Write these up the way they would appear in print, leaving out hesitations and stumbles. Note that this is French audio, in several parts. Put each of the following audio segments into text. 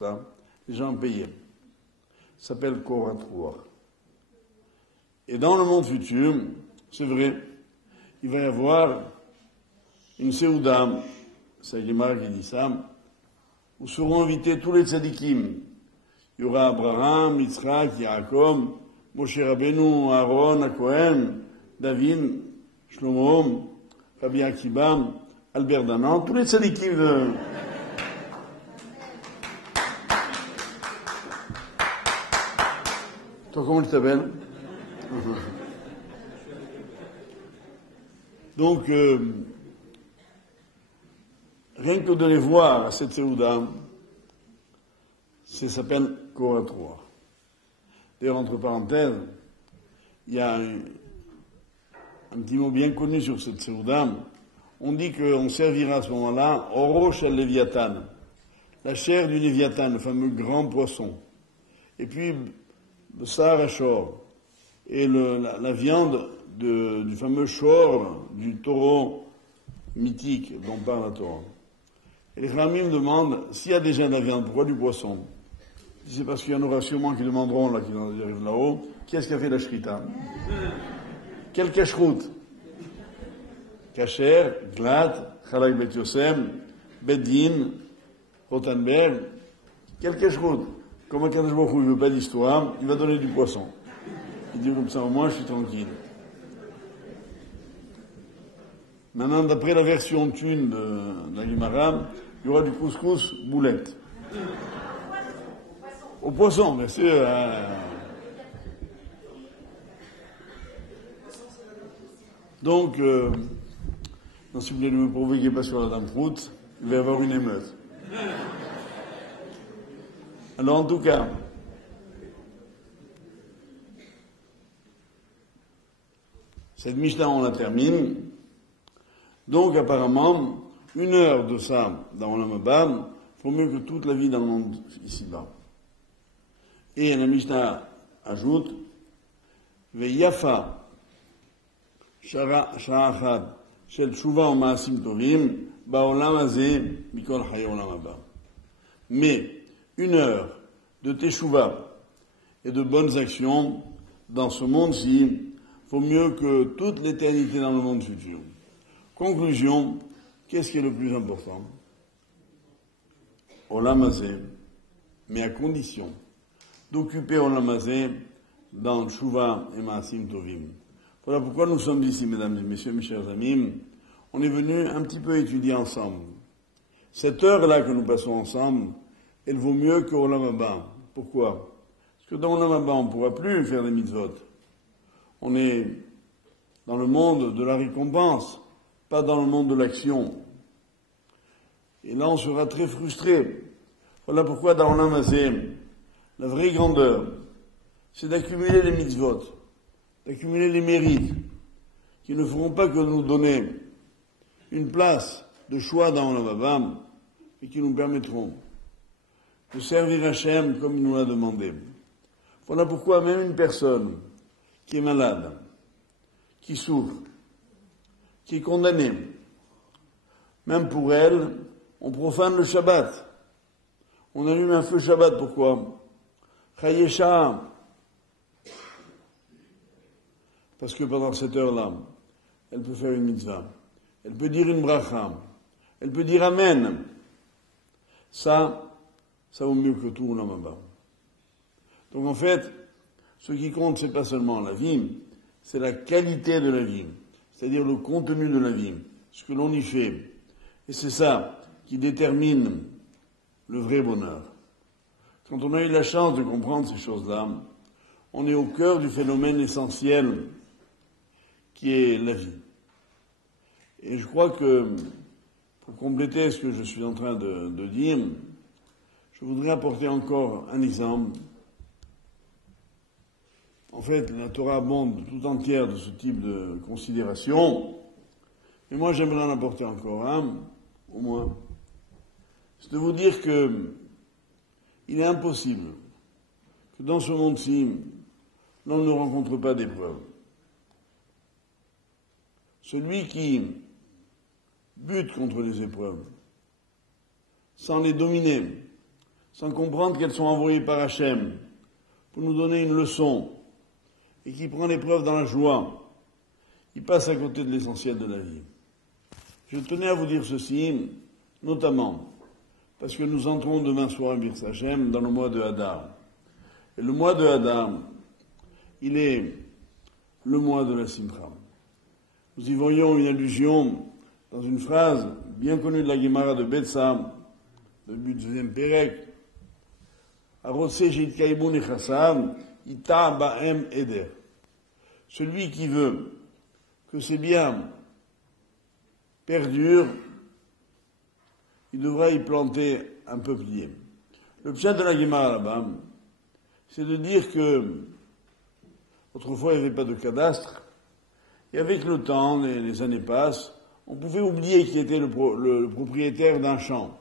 ça, les gens payaient. Ça s'appelle Koratrour. Et dans le monde futur, c'est vrai, il va y avoir une Séouda, c'est Guémar qui dit ça, où seront invités tous les tzadikim. Il y aura Abraham, Yitzhak, Yaakov, Moshe Rabbeinu, Aaron, Akohen, David, Shlomo, Rabbi Akiba, Albert Danan, tous les tzadikim de... Toi, comment tu t'appelles? Donc, rien que de les voir à cette Séouda, ça s'appelle Koratrour. D'ailleurs, entre parenthèses, il y a un petit mot bien connu sur cette Séouda. On dit qu'on servira à ce moment-là Orosh al-Léviathan, la chair du Léviathan, le fameux grand poisson. Et puis, le Sahara Shor, et la viande du fameux Shor, du taureau mythique dont parle la Torah. Et les Ramim demandent, s'il y a déjà de la viande, pourquoi du poisson? C'est parce qu'il y en aura sûrement qui demanderont, là, qui arrivent là-haut, qui est-ce qui a fait la shrita? Quel cacheroute? Kacher, Glat, Chalak Bet Yosem, Beddin, Rotenberg. Quel cacheroute? Comme un Kadosh il ne veut pas d'histoire, il va donner du poisson. Il dit comme ça, au moins, je suis tranquille. Maintenant, d'après la version thune de la Guimara, il y aura du couscous boulette. Au poisson, bien sûr. Donc, non, si vous voulez ne me provoquez pas sur la dame Prout, il va y avoir une émeute. Alors, en tout cas, cette Mishnah, on la termine. Donc, apparemment, 1 heure de ça dans le Mabam, faut mieux que toute la vie dans le monde ici-bas. Et la Mishnah ajoute, Veyafa, Sha'achad, Shel Tshuva o Ma'asim Tovim, Ba'olam Hazeh, Mikol Chaye Olam Haba. Mais, 1 heure de Teshuvah et de bonnes actions dans ce monde-ci vaut mieux que toute l'éternité dans le monde futur. Conclusion, qu'est-ce qui est le plus important? Olam Hazeh, mais à condition d'occuper Olam Hazeh dans Teshuvah et Ma'asim Tovim. Voilà pourquoi nous sommes ici, mesdames et messieurs, mes chers amis. On est venus un petit peu étudier ensemble. Cette heure-là que nous passons ensemble, elle vaut mieux que Olam Haba. Pourquoi? Parce que dans Olam Haba, on ne pourra plus faire des mitzvot. On est dans le monde de la récompense, pas dans le monde de l'action. Et là, on sera très frustré. Voilà pourquoi dans Olam Hazeh, la vraie grandeur, c'est d'accumuler les mitzvot, d'accumuler les mérites, qui ne feront pas que nous donner une place de choix dans Olam Haba, et qui nous permettront de servir Hachem comme il nous l'a demandé. Voilà pourquoi même une personne qui est malade, qui souffre, qui est condamnée, même pour elle, on profane le Shabbat. On allume un feu Shabbat, pourquoi? Chayesha. Parce que pendant cette heure-là, elle peut faire une mitzvah. Elle peut dire une bracha. Elle peut dire Amen. Ça vaut mieux que tout Olam Haba. Donc en fait, ce qui compte, c'est pas seulement la vie, c'est la qualité de la vie, c'est-à-dire le contenu de la vie, ce que l'on y fait. Et c'est ça qui détermine le vrai bonheur. Quand on a eu la chance de comprendre ces choses-là, on est au cœur du phénomène essentiel qui est la vie. Et je crois que, pour compléter ce que je suis en train de dire, je voudrais apporter encore un exemple. En fait, la Torah abonde tout entière de ce type de considération. Et moi, j'aimerais en apporter encore un, au moins. C'est de vous dire que il est impossible que dans ce monde-ci, l'on ne rencontre pas d'épreuves. Celui qui bute contre les épreuves, sans les dominer, sans comprendre qu'elles sont envoyées par Hachem pour nous donner une leçon, et qui prend l'épreuve dans la joie, il passe à côté de l'essentiel de la vie. Je tenais à vous dire ceci, notamment, parce que nous entrons demain soir à Bir Hachem dans le mois de Hadar. Et le mois de Hadar, il est le mois de la Simcha. Nous y voyons une allusion dans une phrase bien connue de la Gemara de Betsa, début du deuxième Pérec, celui qui veut que ces biens perdurent, il devra y planter un peuplier. Le pshat de la Gemara là-bas, c'est de dire que autrefois il n'y avait pas de cadastre, et avec le temps, les années passent, on pouvait oublier qui était le propriétaire d'un champ.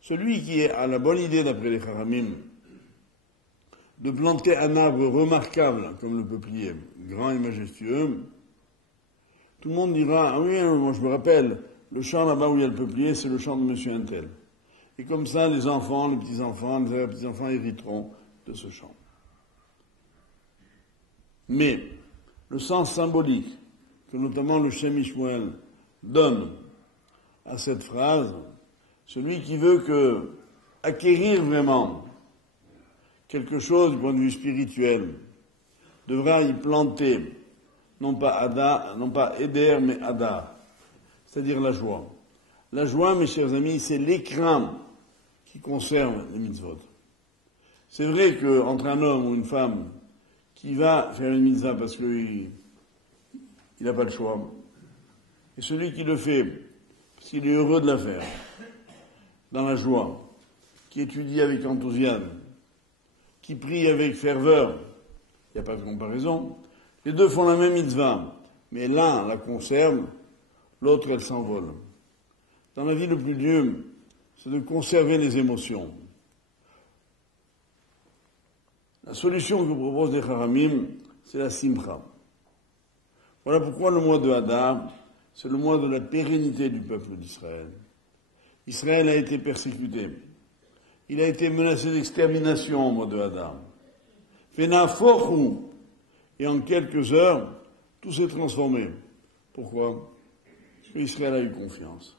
Celui qui a la bonne idée, d'après les Charamim, de planter un arbre remarquable, comme le peuplier, grand et majestueux, tout le monde dira, ah oui, moi je me rappelle, le champ là-bas où il y a le peuplier, c'est le champ de monsieur Untel. Et comme ça, les enfants, les petits-enfants, les petits-enfants hériteront de ce champ. Mais, le sens symbolique que notamment le Shem Ishmuel donne à cette phrase, celui qui veut acquérir vraiment quelque chose du point de vue spirituel, devra y planter, non pas Eder, mais Hadar, c'est-à-dire la joie. La joie, mes chers amis, c'est l'écrin qui conserve les mitzvot. C'est vrai qu'entre un homme ou une femme qui va faire une mitzvah parce qu'il n'a pas le choix, et celui qui le fait parce qu'il est heureux de la faire, dans la joie, qui étudie avec enthousiasme, qui prie avec ferveur, il n'y a pas de comparaison, les deux font la même mitzvah, mais l'un la conserve, l'autre elle s'envole. Dans la vie, le plus dur, c'est de conserver les émotions. La solution que proposent les Charamim, c'est la Simcha. Voilà pourquoi le mois de Hadar, c'est le mois de la pérennité du peuple d'Israël. Israël a été persécuté. Il a été menacé d'extermination au mois de Hadar. Fenafochu. Et en quelques heures, tout s'est transformé. Pourquoi? Parce qu'Israël a eu confiance.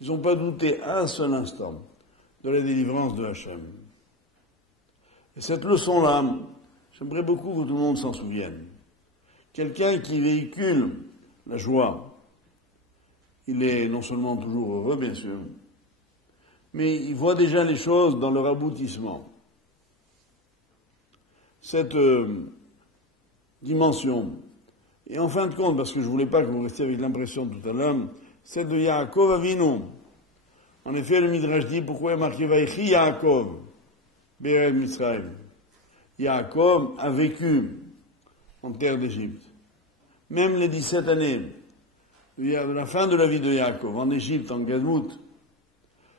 Ils n'ont pas douté un seul instant de la délivrance de Hachem. Et cette leçon-là, j'aimerais beaucoup que tout le monde s'en souvienne. Quelqu'un qui véhicule la joie, il est non seulement toujours heureux, bien sûr, mais il voit déjà les choses dans leur aboutissement. Cette dimension, et en fin de compte, parce que je ne voulais pas que vous restiez avec l'impression tout à l'heure, celle de Yaakov Avinu. En effet, le Midrash dit pourquoi il y a marqué Vaïchi Yaakov, Be'eretz Mitzrayim. Yaakov a vécu en terre d'Égypte. Même les 17 années de la fin de la vie de Yaakov, en Égypte, en Gadout,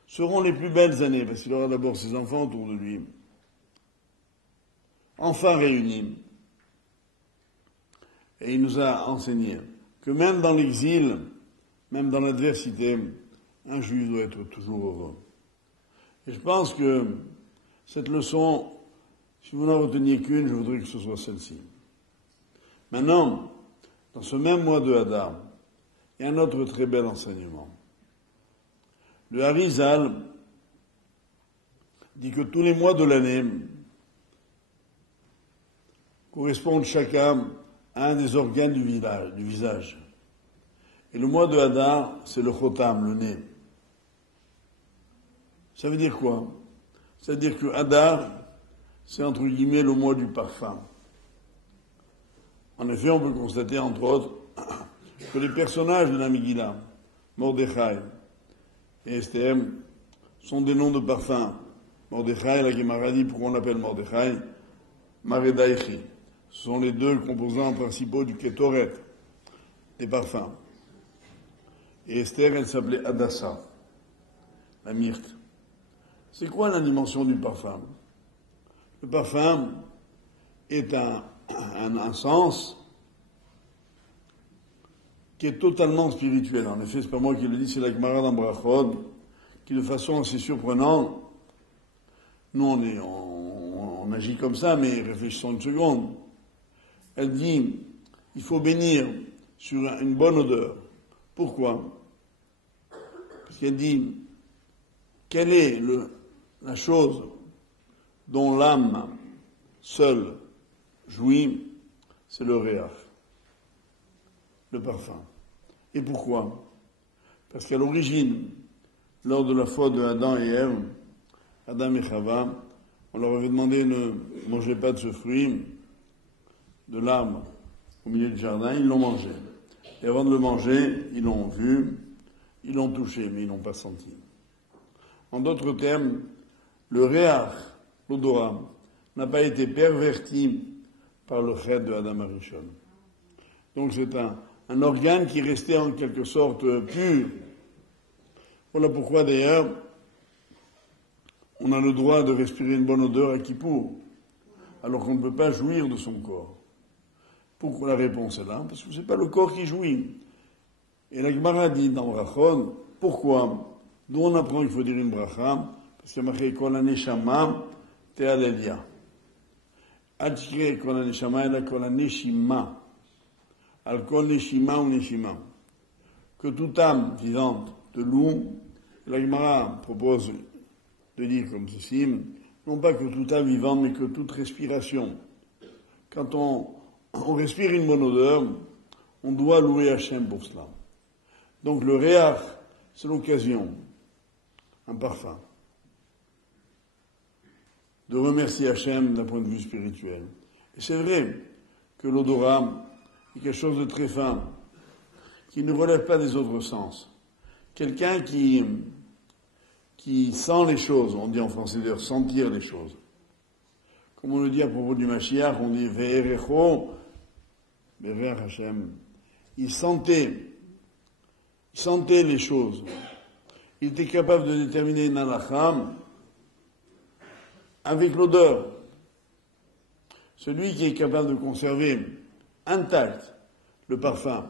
seront les plus belles années, parce qu'il aura d'abord ses enfants autour de lui, enfin réunis. Et il nous a enseigné que même dans l'exil, même dans l'adversité, un juif doit être toujours heureux. Et je pense que cette leçon, si vous n'en reteniez qu'une, je voudrais que ce soit celle-ci. Maintenant, dans ce même mois de Hadar, il y a un autre très bel enseignement. Le Harizal dit que tous les mois de l'année correspondent chacun à un des organes du visage. Et le mois de Hadar, c'est le chotam, le nez. Ça veut dire quoi? Ça veut dire que Hadar, c'est entre guillemets le mois du parfum. En effet, on peut constater, entre autres, que les personnages de la Megillah, Mordechai et Esther, sont des noms de parfum. Mordechai, la Gemara dit pourquoi on l'appelle Mordechai, Maredaichi. Ce sont les deux composants principaux du Ketoret, des parfums. Et Esther, elle s'appelait Hadassah, la myrte. C'est quoi la dimension du parfum? Le parfum est un sens qui est totalement spirituel. En effet, c'est pas moi qui le dis, c'est la Gemara dans Brachot, qui de façon assez surprenante Nous, on agit comme ça, mais réfléchissons une seconde. Elle dit, il faut bénir sur une bonne odeur. Pourquoi? Parce qu'elle dit, quelle est la chose dont l'âme seule jouit? C'est le réach, le parfum. Et pourquoi? Parce qu'à l'origine, lors de la faute de Adam et Ève, Adam et Chava, on leur avait demandé ne mangez pas de ce fruit, de l'arbre au milieu du jardin, ils l'ont mangé. Et avant de le manger, ils l'ont vu, ils l'ont touché, mais ils l'ont pas senti. En d'autres termes, le réach, l'odorat, n'a pas été perverti par le chet de Adam Arishon. Donc c'est un organe qui restait en quelque sorte pur. Voilà pourquoi d'ailleurs, on a le droit de respirer une bonne odeur à Kippour, alors qu'on ne peut pas jouir de son corps. Pourquoi la réponse est là? Parce que c'est pas le corps qui jouit. Et la Gemara dit dans Brachon, pourquoi? D'où on apprend qu'il faut dire une bracha? Parce qu'il y a marqué Kol HaNeshama Te'alelia. Atchire Kol HaNeshama et la Kol HaNeshima. Al Kol Neshima ou Neshima. Que toute âme vivante te loue. La Gemara propose de dire comme ceci, non pas que toute âme vivante, mais que toute respiration. Quand on respire une bonne odeur, on doit louer Hachem pour cela. Donc le réach, c'est l'occasion, un parfum, de remercier Hachem d'un point de vue spirituel. Et c'est vrai que l'odorat est quelque chose de très fin, qui ne relève pas des autres sens. Quelqu'un qui sent les choses, on dit en français d'ailleurs sentir les choses. Comme on le dit à propos du Mashiach, on dit Ve'erecho, Be'er Hashem. Il sentait les choses. Il était capable de déterminer une halakha avec l'odeur. Celui qui est capable de conserver intact le parfum,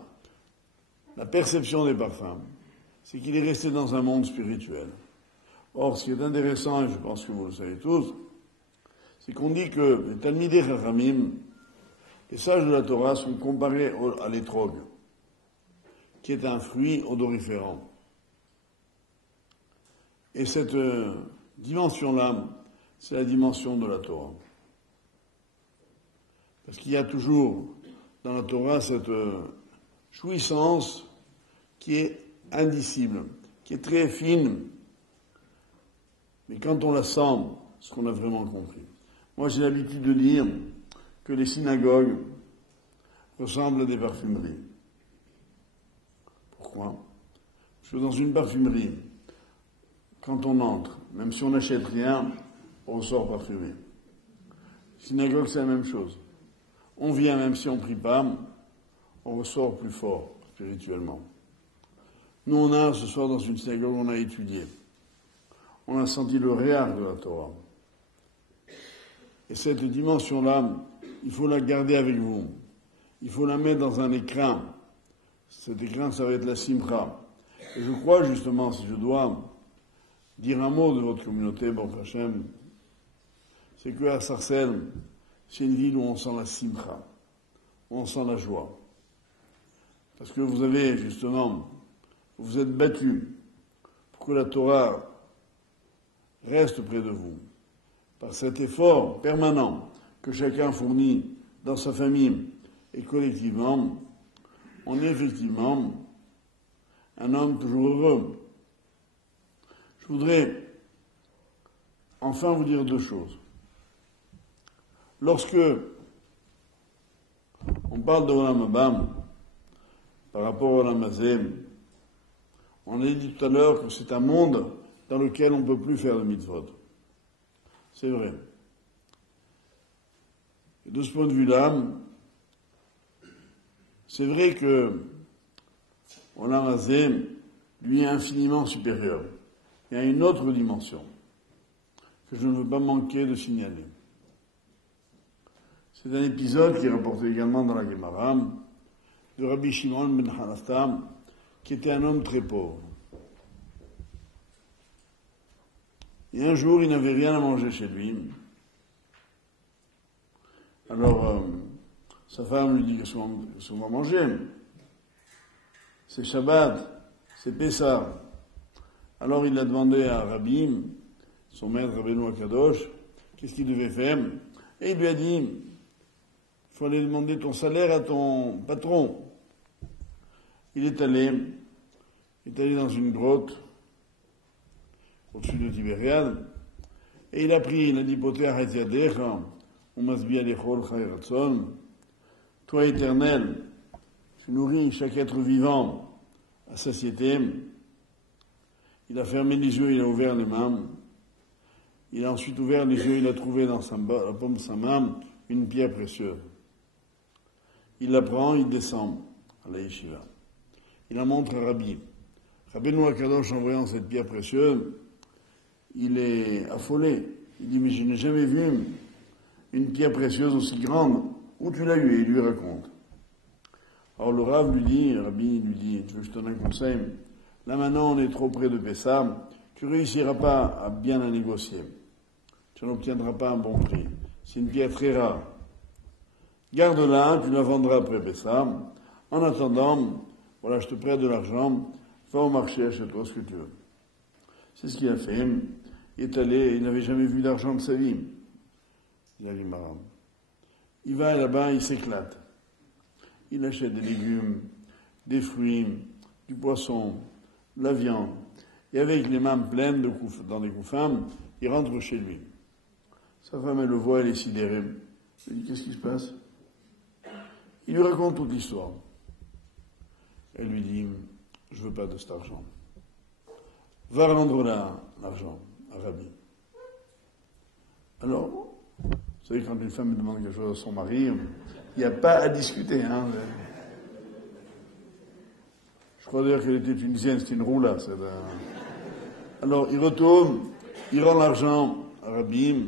la perception des parfums, c'est qu'il est resté dans un monde spirituel. Or, ce qui est intéressant, et je pense que vous le savez tous, c'est qu'on dit que les Talmidei Chachamim, les sages de la Torah, sont comparés à l'étrog, qui est un fruit odoriférant. Et cette dimension-là, c'est la dimension de la Torah. Parce qu'il y a toujours dans la Torah cette jouissance qui est indicible, qui est très fine, mais quand on la sent, ce qu'on a vraiment compris. Moi, j'ai l'habitude de dire que les synagogues ressemblent à des parfumeries. Pourquoi? Parce que dans une parfumerie, quand on entre, même si on n'achète rien, on ressort parfumé. Synagogue, c'est la même chose. On vient, même si on ne prie pas, on ressort plus fort, spirituellement. Nous, on a, ce soir, dans une synagogue, on a étudié. On a senti le réach de la Torah. Et cette dimension-là, il faut la garder avec vous. Il faut la mettre dans un écrin. Cet écrin, ça va être la simcha. Et je crois, justement, si je dois dire un mot de votre communauté, bon Hachem, c'est que à Sarcelles, c'est une ville où on sent la simcha, où on sent la joie. Parce que vous avez, justement, vous êtes battus pour que la Torah reste près de vous. Par cet effort permanent que chacun fournit dans sa famille et collectivement, on est effectivement un homme toujours heureux. Je voudrais enfin vous dire deux choses. Lorsque on parle de Olam Haba par rapport au Olam Hazé, on a dit tout à l'heure que c'est un monde dans lequel on ne peut plus faire de mitzvot. C'est vrai. Et de ce point de vue-là, c'est vrai que Olam Hazé, lui, est infiniment supérieur. Il y a une autre dimension que je ne veux pas manquer de signaler. C'est un épisode qui est rapporté également dans la Gemara de Rabbi Shimon ben Hanafta, qui était un homme très pauvre. Et un jour, il n'avait rien à manger chez lui. Alors, sa femme lui dit, qu'est-ce qu'on va manger? C'est Shabbat, c'est Pessah. Alors il a demandé à Rabbi, son maître Rabbeinu Akadosh, qu'est-ce qu'il devait faire. Et il lui a dit, il faut aller demander ton salaire à ton patron. Il est allé dans une grotte, au-dessus de Tibériade, et il a dit, Poter Hatzyadecha, Umasbi Alechol Chai Ratzon, toi éternel, tu nourris chaque être vivant à satiété. Il a fermé les yeux, il a ouvert les mains. Il a ensuite ouvert les yeux, il a trouvé dans la paume de sa main une pierre précieuse. Il la prend, il descend à la yeshiva. Il la montre à Rabbi. Rabbeinu Akadosh, en voyant cette pierre précieuse, il est affolé. Il dit, mais je n'ai jamais vu une pierre précieuse aussi grande. Où tu l'as eue? Et il lui raconte. Alors le Rav lui dit, Rabbi lui dit, tu veux que je te donne un conseil? Là maintenant on est trop près de Pessah, tu ne réussiras pas à bien la négocier. Tu n'obtiendras pas un bon prix. C'est une pierre très rare. Garde-la, tu la vendras après Pessah. En attendant, voilà, je te prête de l'argent, va au marché, achète-toi ce que tu veux. C'est ce qu'il a fait. Il est allé, il n'avait jamais vu d'argent de sa vie. Il a dit, Maram. Il va là-bas, il s'éclate. Il achète des légumes, des fruits, du poisson, de la viande. Et avec les mains pleines dans des couffins, il rentre chez lui. Sa femme, elle le voit, elle est sidérée. Elle dit, qu'est-ce qui se passe? Il lui raconte toute l'histoire. Elle lui dit, je veux pas de cet argent. Va rendre l'argent à Rabbi. Alors, vous savez, quand une femme demande quelque chose à son mari, il n'y a pas à discuter. Hein. Je crois d'ailleurs qu'elle était tunisienne, c'était une roula. Alors, il retourne, il rend l'argent à Rabbi,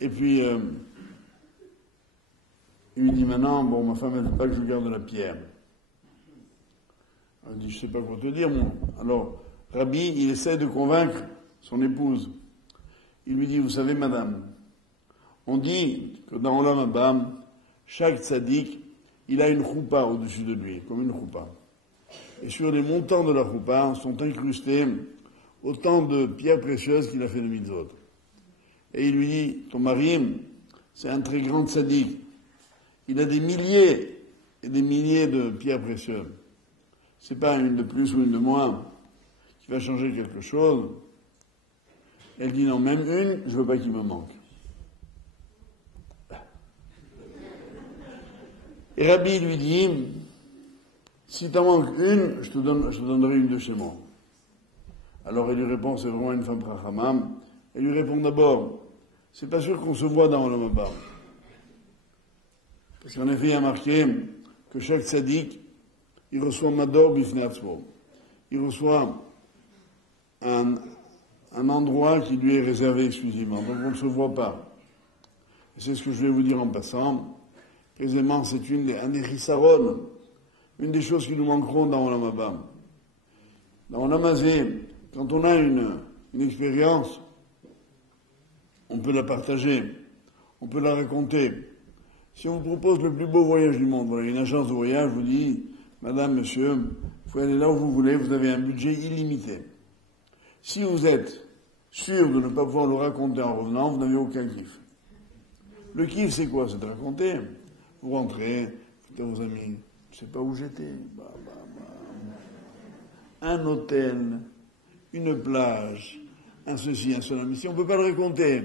et puis il lui dit maintenant, bon, ma femme, elle ne veut pas que je garde la pierre. Elle dit, je ne sais pas quoi te dire, moi. Alors, Rabbi, il essaie de convaincre son épouse. Il lui dit, vous savez, madame, on dit que dans Olam Haba, chaque tzaddik, il a une choupa au-dessus de lui, comme une choupa. Et sur les montants de la choupa sont incrustés autant de pierres précieuses qu'il a fait de mitzvot. Et il lui dit, ton mari, c'est un très grand tzaddik. Il a des milliers et des milliers de pierres précieuses. C'est pas une de plus ou une de moins qui va changer quelque chose. Elle dit non, même une, je veux pas qu'il me manque. Et Rabbi lui dit, si t'en manques une, je te donnerai une de chez moi. Alors elle lui répond, c'est vraiment une femme prachamam. Elle lui répond d'abord, c'est pas sûr qu'on se voit dans Olam Haba. Parce qu'en effet, il y a marqué que chaque tzaddik, il reçoit Mador Bifnei Atzmo. Il reçoit un endroit qui lui est réservé exclusivement. Donc on ne se voit pas. Et c'est ce que je vais vous dire en passant. Précisément, c'est un des chisaron, une des choses qui nous manqueront dans Olam Haba. Dans Olam Hazé, quand on a une expérience, on peut la partager, on peut la raconter. Si on vous propose le plus beau voyage du monde, voilà, une agence de voyage vous dit, madame, monsieur, vous pouvez aller là où vous voulez, vous avez un budget illimité. Si vous êtes sûr de ne pas pouvoir le raconter en revenant, vous n'avez aucun kiff. Le kiff, c'est quoi? C'est de raconter. Vous rentrez, dites à vos amis, je sais pas où j'étais. Un hôtel, une plage, un ceci, un cela. Mais si on ne peut pas le raconter,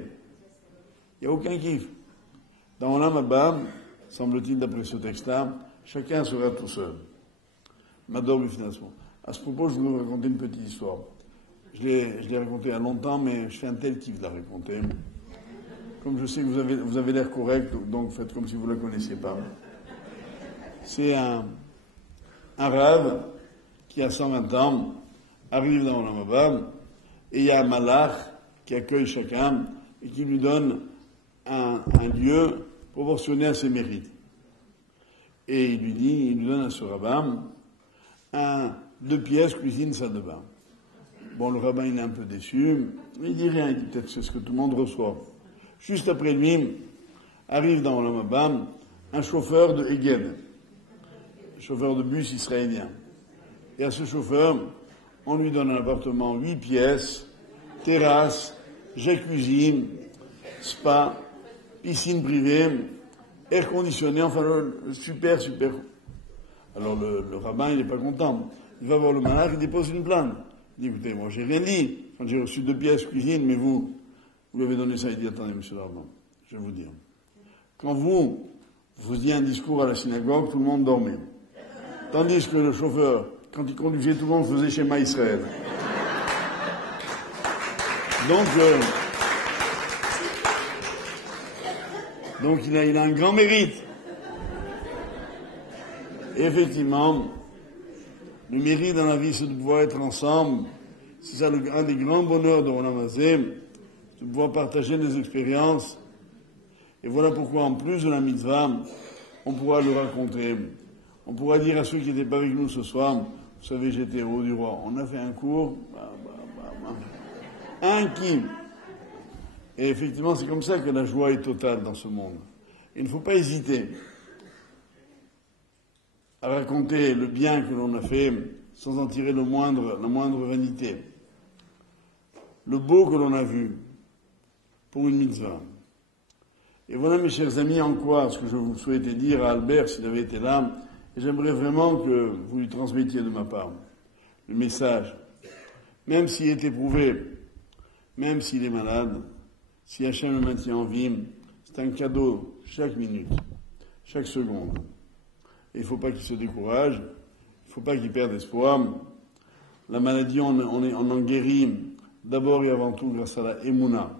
il n'y a aucun kiff. Dans Olam Haba, semble-t-il, d'après ce texte-là, chacun sera tout seul. Mador Bifnei Atzmo. À ce propos, je voulais vous raconter une petite histoire. Je l'ai racontée il y a longtemps, mais je fais un tel kiff de la raconter. Comme je sais que vous avez l'air correct, donc faites comme si vous ne la connaissiez pas. C'est un rave qui a 120 ans, arrive dans Olam Haba, et il y a un malach qui accueille chacun et qui lui donne un lieu proportionné à ses mérites. Et il lui donne à ce rabbin 2 pièces cuisine, salle de bain. Bon, le rabbin, il est un peu déçu. Il dit rien, il dit peut-être que c'est ce que tout le monde reçoit. Juste après lui, arrive dans l'Amabam un chauffeur de Eged, chauffeur de bus israélien. Et à ce chauffeur, on lui donne un appartement 8 pièces, terrasse, jacuzzi, spa, piscine privée, air conditionné, enfin, super. Alors le rabbin, il n'est pas content. Il va voir le malach, il dépose une plainte. Il dit, écoutez, moi j'ai rien dit. Quand j'ai reçu 2 pièces cuisine, mais vous lui avez donné ça. Il dit, attendez, monsieur le rabbin, je vais vous dire. Quand vous faisiez un discours à la synagogue, tout le monde dormait. Tandis que le chauffeur, quand il conduisait, tout le monde faisait Shema Israël. Donc il a un grand mérite. Et effectivement, le mérite dans la vie, c'est de pouvoir être ensemble. C'est ça un des grands bonheurs de Olam Hazeh, de pouvoir partager des expériences. Et voilà pourquoi, en plus de la mitzvah, on pourra le raconter. On pourra dire à ceux qui n'étaient pas avec nous ce soir, vous savez, j'étais héros du roi. On a fait un cours, un qui. Et effectivement, c'est comme ça que la joie est totale dans ce monde. Il ne faut pas hésiter à raconter le bien que l'on a fait sans en tirer la moindre vanité. Le beau que l'on a vu pour une mitzvah. Et voilà, mes chers amis, en quoi ce que je vous souhaitais dire à Albert s'il avait été là, et j'aimerais vraiment que vous lui transmettiez de ma part le message. Même s'il est éprouvé, même s'il est malade, si Hachem le maintient en vie, c'est un cadeau chaque minute, chaque seconde. Et il ne faut pas qu'il se décourage, il ne faut pas qu'il perde espoir. La maladie, on en guérit d'abord et avant tout grâce à la Emouna.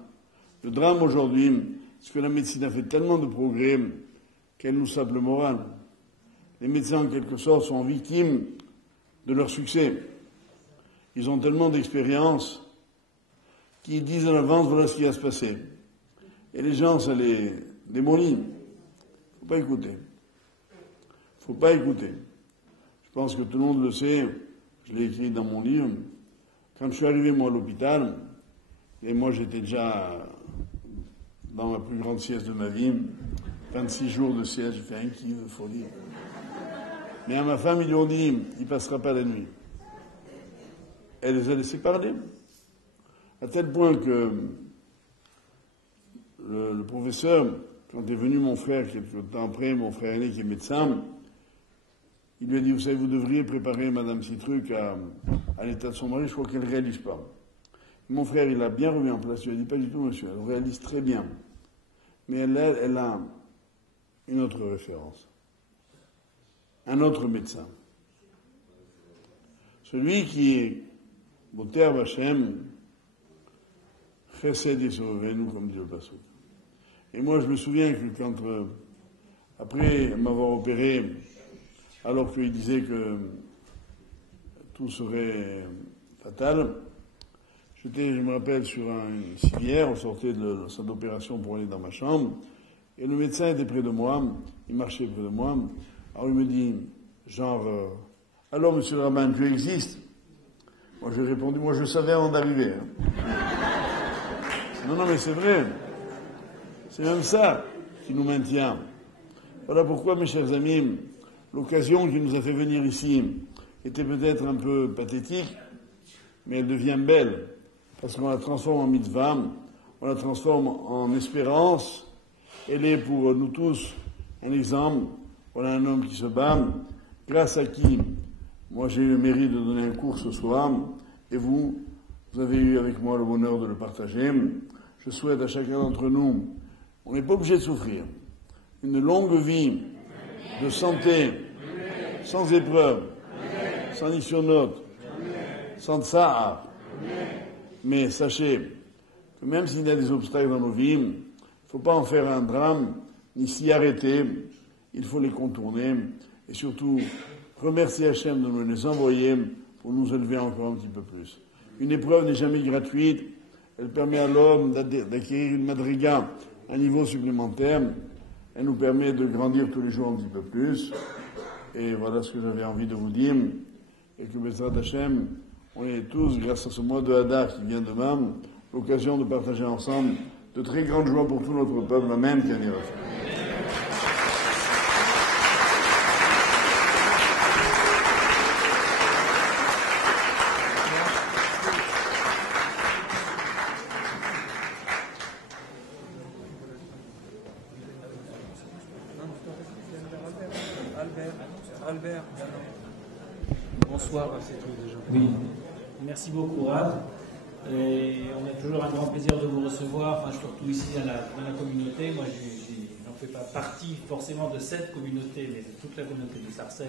Le drame aujourd'hui, c'est que la médecine a fait tellement de progrès qu'elle nous sape le moral. Les médecins, en quelque sorte, sont victimes de leur succès. Ils ont tellement d'expérience qu'ils disent à l'avance, voilà ce qui va se passer. Et les gens, ça les démolit. Il ne faut pas écouter. Il ne faut pas écouter. Je pense que tout le monde le sait. Je l'ai écrit dans mon livre. Quand je suis arrivé, moi, à l'hôpital, et moi, j'étais déjà dans ma plus grande sieste de ma vie, 26 jours de sieste, j'ai fait un kiff de folie. Mais à ma femme, ils lui ont dit, il ne passera pas la nuit. Elle les a laissés parler. À tel point que le professeur, quand est venu mon frère, quelque temps après, mon frère aîné qui est médecin, il lui a dit, vous savez, vous devriez préparer Madame Citruc à l'état de son mari, je crois qu'elle ne réalise pas. Mon frère, il a bien remis en place, il lui a dit, pas du tout, monsieur, elle réalise très bien. Mais elle a une autre référence. Un autre médecin. Celui qui est Boter Bachem, Chesed Yisovenu, comme dit le Passouk. Et moi, je me souviens que quand, après m'avoir opéré, alors qu'il disait que tout serait fatal, je me rappelle, sur une civière, on sortait de la salle d'opération pour aller dans ma chambre, et le médecin était près de moi, il marchait près de moi, alors il me dit, alors monsieur le rabbin, Dieu existe? Moi j'ai répondu, moi je savais avant d'arriver. Non, mais c'est vrai. C'est même ça qui nous maintient. Voilà pourquoi, mes chers amis, l'occasion qui nous a fait venir ici était peut-être un peu pathétique, mais elle devient belle, parce qu'on la transforme en mitzvah, on la transforme en espérance. Elle est pour nous tous un exemple. Voilà un homme qui se bat, grâce à qui moi j'ai eu le mérite de donner un cours ce soir, et vous avez eu avec moi le bonheur de le partager. Je souhaite à chacun d'entre nous, on n'est pas obligé de souffrir, une longue vie de santé, sans épreuve, sans nisyonote, sans tsa'ar. Mais sachez que même s'il y a des obstacles dans nos vies, il ne faut pas en faire un drame, ni s'y arrêter, il faut les contourner, et surtout remercier Hachem de nous les envoyer pour nous élever encore un petit peu plus. Une épreuve n'est jamais gratuite, elle permet à l'homme d'acquérir une madriga, un niveau supplémentaire, elle nous permet de grandir tous les jours un petit peu plus, et voilà ce que j'avais envie de vous dire, et que Bezrat Hachem, on est tous, grâce à ce mois de Hadar qui vient demain, l'occasion de partager ensemble de très grandes joies pour tout notre peuple. Amen. Albert. Bonsoir. Oui. Merci beaucoup, Rad. Et on a toujours un grand plaisir de vous recevoir, enfin, surtout ici dans la communauté. Moi, j'en fais pas partie forcément de cette communauté, mais de toute la communauté de Sarcelles.